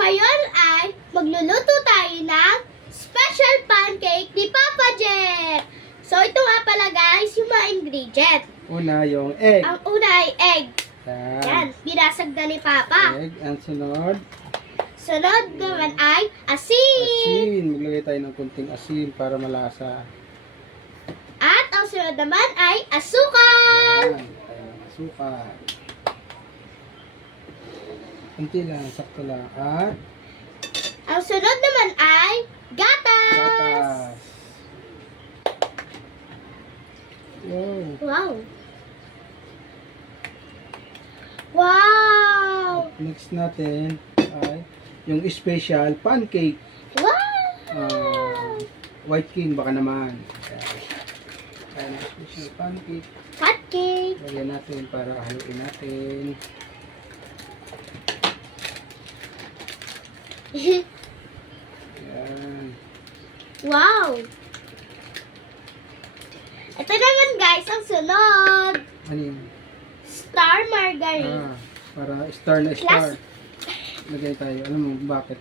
ngayon ay magluluto tayo ng special pancake ni Papa Jeff. So, ito nga pala guys, yung mga ingredient. Una yung egg. Ang una ay egg. Yan. Yan, binasag na ni Papa. Egg. Ang sunod, Sunod naman ay asin. asin. Maglagay tayo ng kunting asin para malasa. At ang sunod naman ay asukal. Yan. Tayo ng asukal. Kunti lang, sakto lang. At Ang sunod naman ay gatas. gatas. Wow. Wow. Wow. Next natin ay yung special pancake. Wow. White king baka naman. Ayan ang special pancake. Hot cake. Lagyan natin para haluin natin. Ayan. Wow. Ito naman guys, ang sunod. Ano yun? Star margarine. Para star na star. Lagay tayo. Alam mo bakit?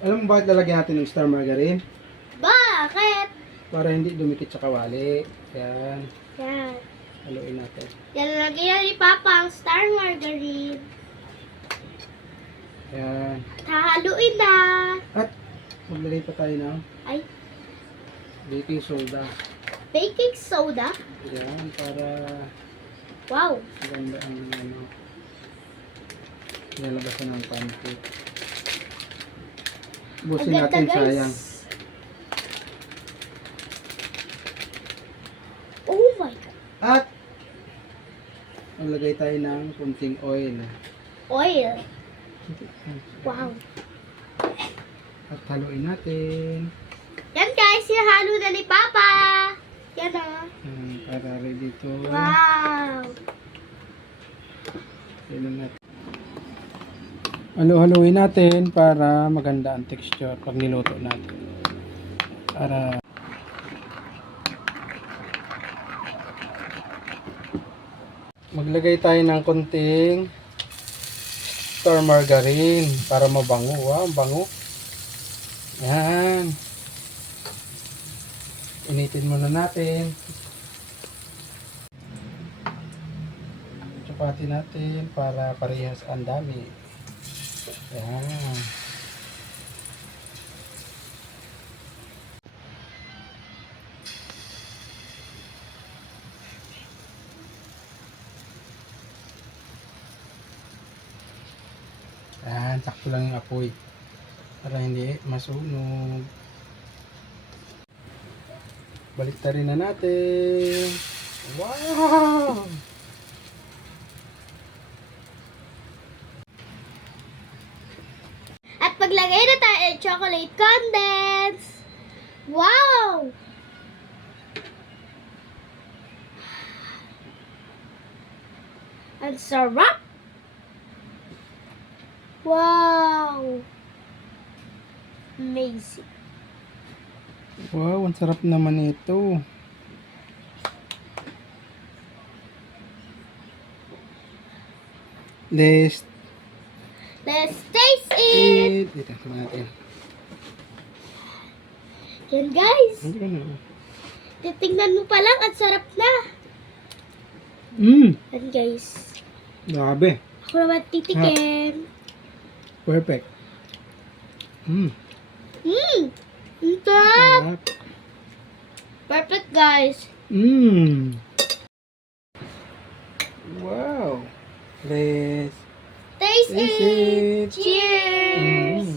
Alam mo bakit lalagyan natin ng star margarine? Bakit? Para hindi dumikit sa kawali. Ayan. Yan. Haluin natin. Yan, lagyan ni Papa ang star margarine. Ayan. Hahaluin na. At maglagay pa tayo ng Ay, baking soda. baking soda. Ayan. Para Wow. maganda ang ano. Nilalabasan ng pancake. Busin Ang natin, ganda, sayang. Oh my God. At maglagay tayo ng kunting oil. Oil. Wow. At haluin natin. Yan guys, hinahalo na ni Papa. Yan ah. Para ready to. Wow. Tignan natin. Halo-haluin natin para maganda ang texture pag niluto natin. Para maglagay tayo ng konting star margarine para mabango. Wow, ang bango. Yan. Initin muna natin. Chapati natin para parehas ang dami. Yan. Yan, sakto lang yung apoy para hindi masunog. Baliktarin na natin. Wow! At paglagay na tayo ng chocolate condense. Wow! Ang sarap! Wow! Amazing. Wow, ang sarap naman ito. Let's Let's taste it! eat. Dito, sama natin. Yan guys. Hindi ka na. Titingnan mo pa lang, ang sarap na. Yan guys. Grabe. Ako naman titikim. Perfect. Ang sarap! Sarap. Perfect guys. Wow. Let's Taste taste it! it. Cheers!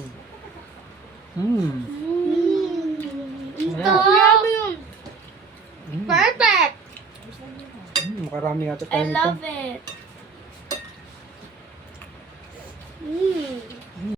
Ito! Sarap. Perfect! Makarami ata I tayo nito. love it.